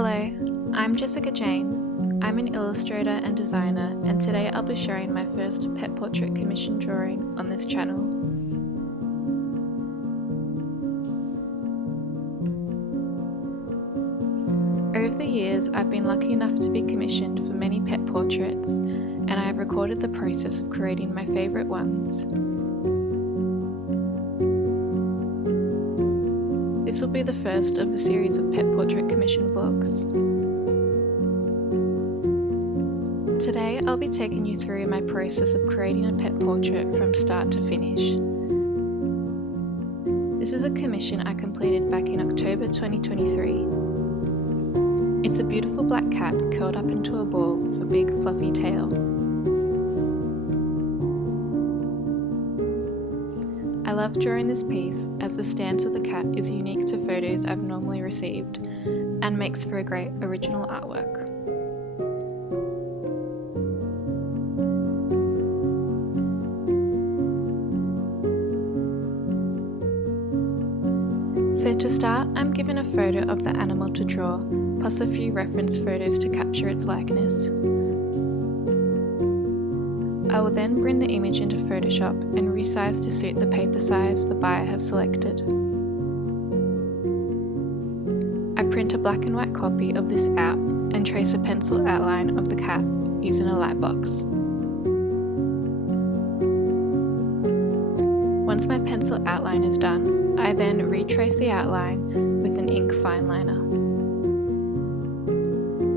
Hello, I'm Jessica Jane. I'm an illustrator and designer, and today I'll be sharing my first pet portrait commission drawing on this channel. Over the years, I've been lucky enough to be commissioned for many pet portraits, and I have recorded the process of creating my favourite ones. This will be the first of a series of pet portrait commission vlogs. Today I'll be taking you through my process of creating a pet portrait from start to finish. This is a commission I completed back in October 2023. It's a beautiful black cat curled up into a ball with a big fluffy tail. I love drawing this piece as the stance of the cat is unique to photos I've normally received and makes for a great original artwork. So to start, I'm given a photo of the animal to draw, plus a few reference photos to capture its likeness. I will then bring the image into Photoshop and resize to suit the paper size the buyer has selected. I print a black and white copy of this out and trace a pencil outline of the cat using a lightbox. Once my pencil outline is done, I then retrace the outline with an ink fine liner.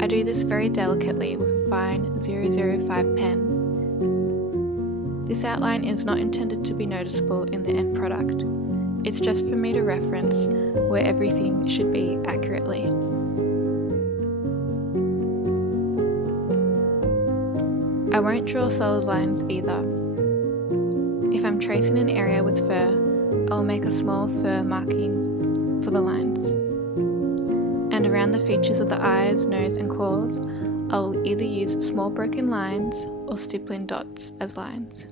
I do this very delicately with a fine 005 pen. This outline is not intended to be noticeable in the end product. It's just for me to reference where everything should be accurately. I won't draw solid lines either. If I'm tracing an area with fur, I'll make a small fur marking for the lines. And around the features of the eyes, nose and claws, I'll either use small broken lines or stippling dots as lines.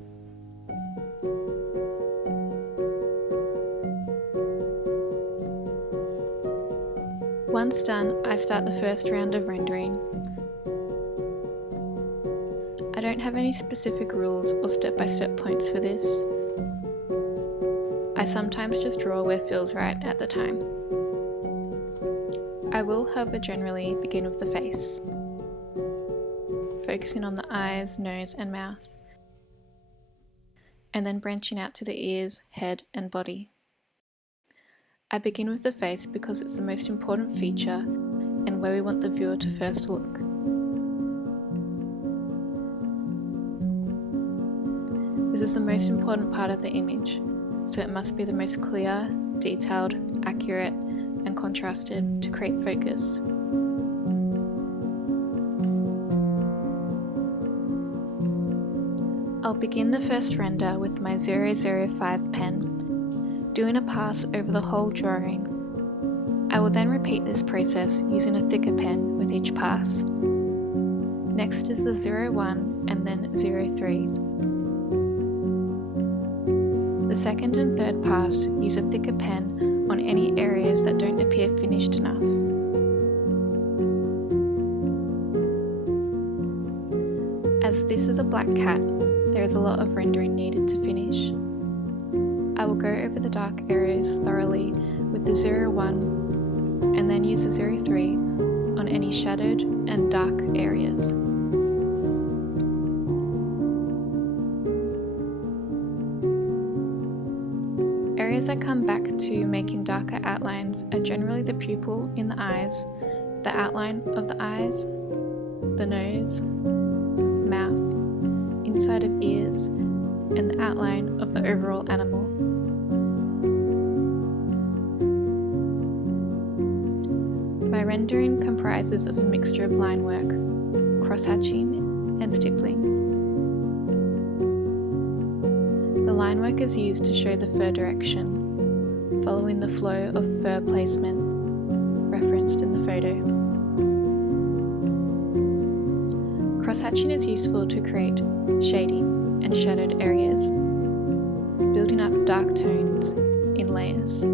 Once done, I start the first round of rendering. I don't have any specific rules or step-by-step points for this. I sometimes just draw where feels right at the time. I will, however, generally begin with the face, focusing on the eyes, nose and mouth, and then branching out to the ears, head and body. I begin with the face because it's the most important feature and where we want the viewer to first look. This is the most important part of the image, so it must be the most clear, detailed, accurate and contrasted to create focus. I'll begin the first render with my 005 pen, doing a pass over the whole drawing. I will then repeat this process using a thicker pen with each pass. Next is the 01 and then 03. The second and third pass use a thicker pen on any areas that don't appear finished enough. As this is a black cat, there is a lot of rendering needed to finish. I will go over the dark areas thoroughly with the 01 and then use the 03 on any shadowed and dark areas. Areas I come back to making darker outlines are generally the pupil in the eyes, the outline of the eyes, the nose, mouth, inside of ears, and the outline of the overall animal. My rendering comprises of a mixture of line work, cross-hatching and stippling. The line work is used to show the fur direction, following the flow of fur placement referenced in the photo. Cross-hatching is useful to create shading and shadowed areas, building up dark tones in layers.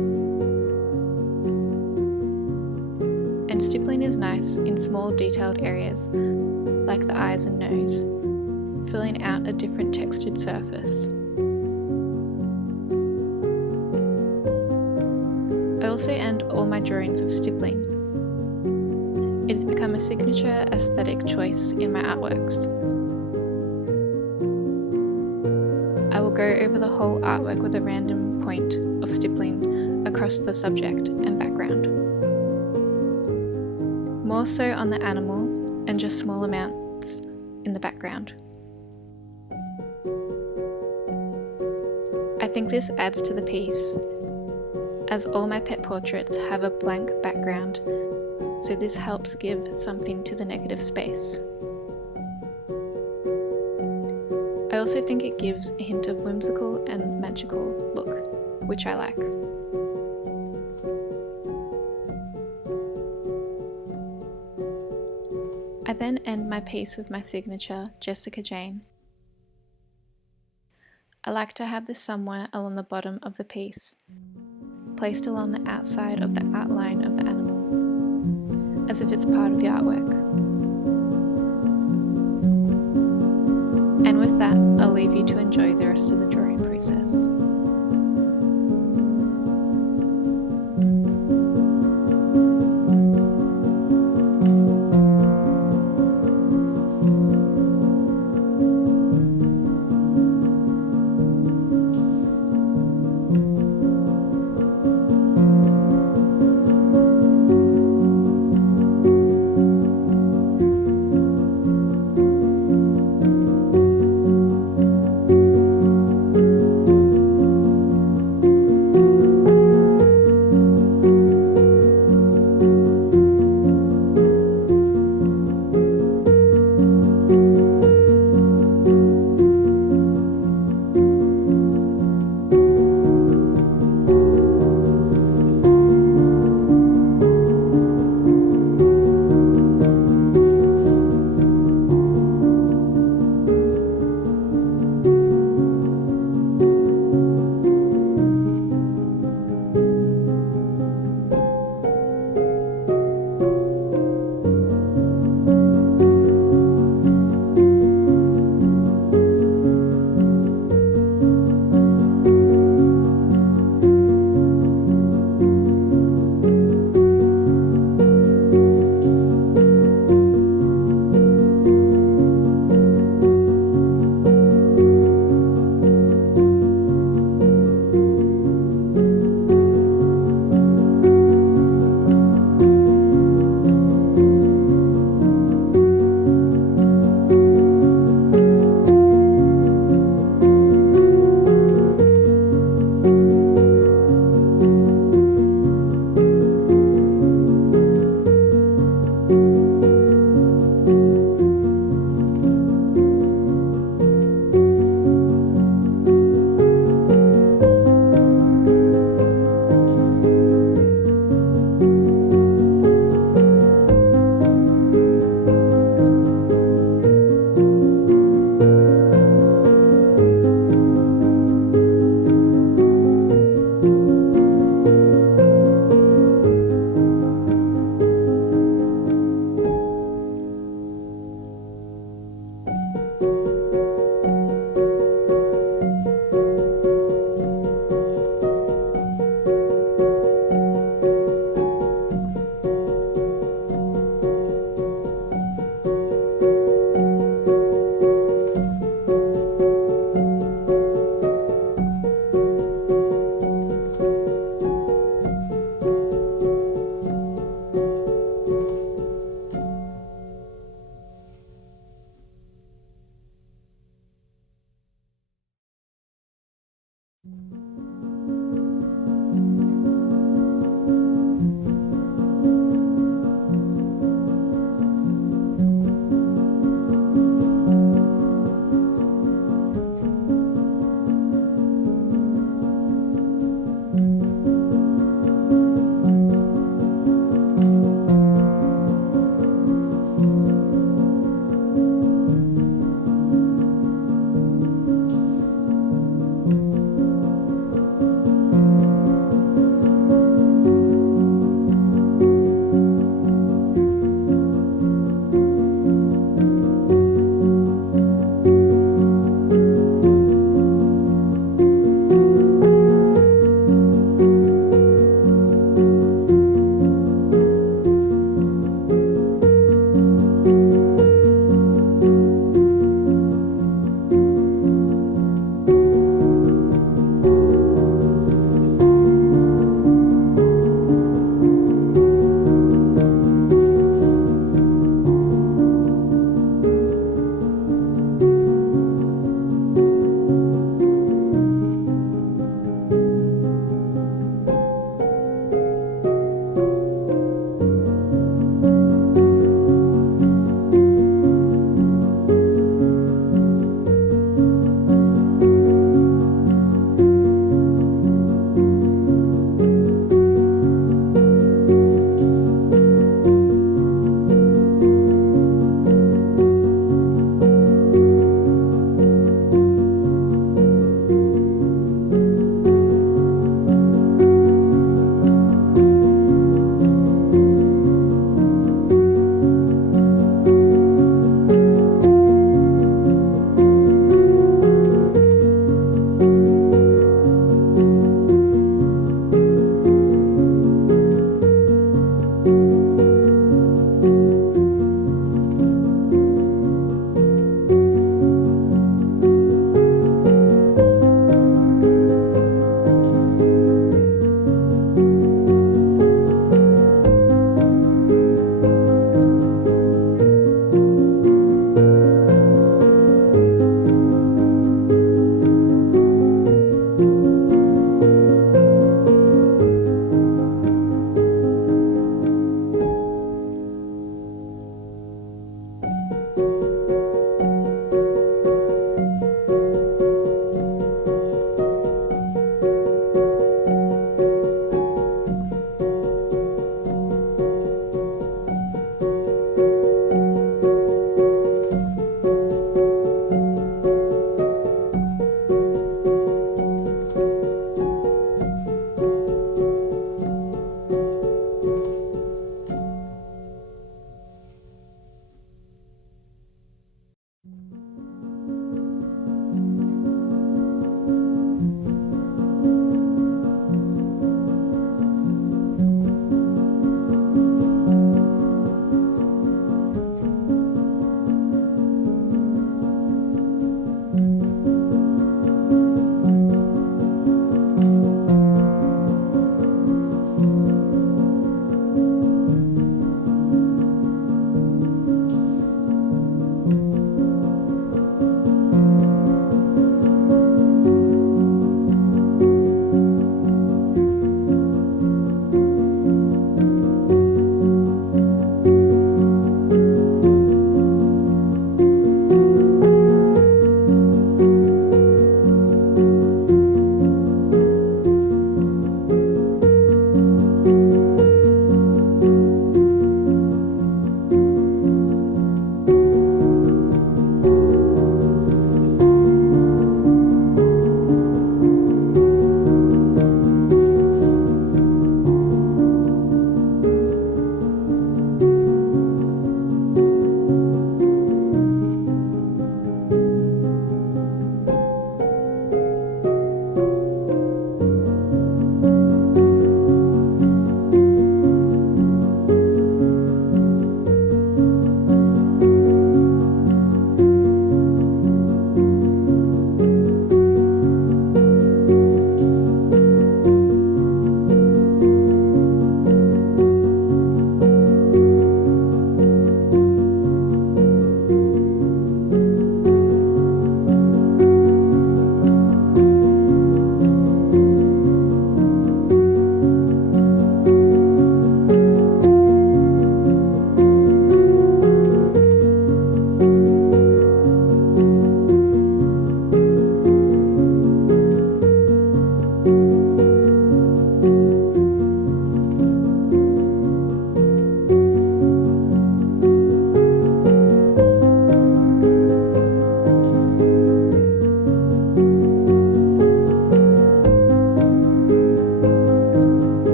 and stippling is nice in small detailed areas like the eyes and nose, filling out a different textured surface. I also end all my drawings with stippling. It has become a signature aesthetic choice in my artworks. I will go over the whole artwork with a random point of stippling across the subject and background. More so on the animal and just small amounts in the background. I think this adds to the piece, as all my pet portraits have a blank background, so this helps give something to the negative space. I also think it gives a hint of whimsical and magical look, which I like. I then end my piece with my signature, Jessica Jane. I like to have this somewhere along the bottom of the piece, placed along the outside of the outline of the animal, as if it's part of the artwork. And with that, I'll leave you to enjoy the rest of the drawing process.